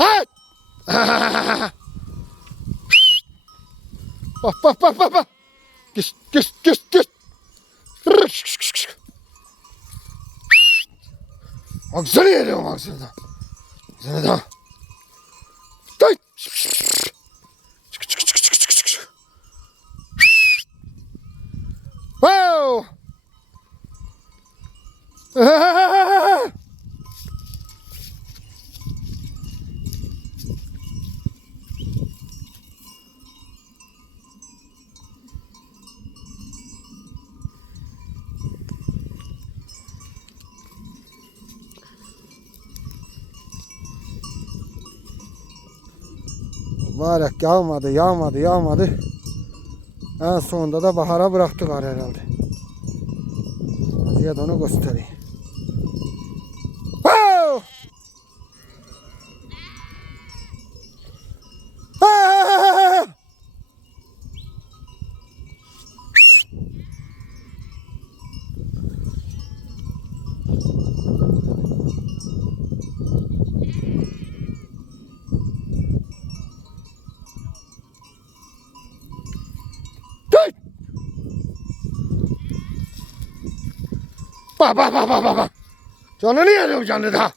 はいあパッパッパッパッパッゲシゲシゲシゲシルシュシュシュシュアクセレーレオアクセレーだゼネだ痛いチクチクチクチクチクチクチクチクわおああ Mübarek yağmadı, yağmadı, yağmadı. En sonunda da bahara bıraktılar herhalde. Da onu göstereyim. 爸爸爸爸爸爸，讲的猎人，我讲的他。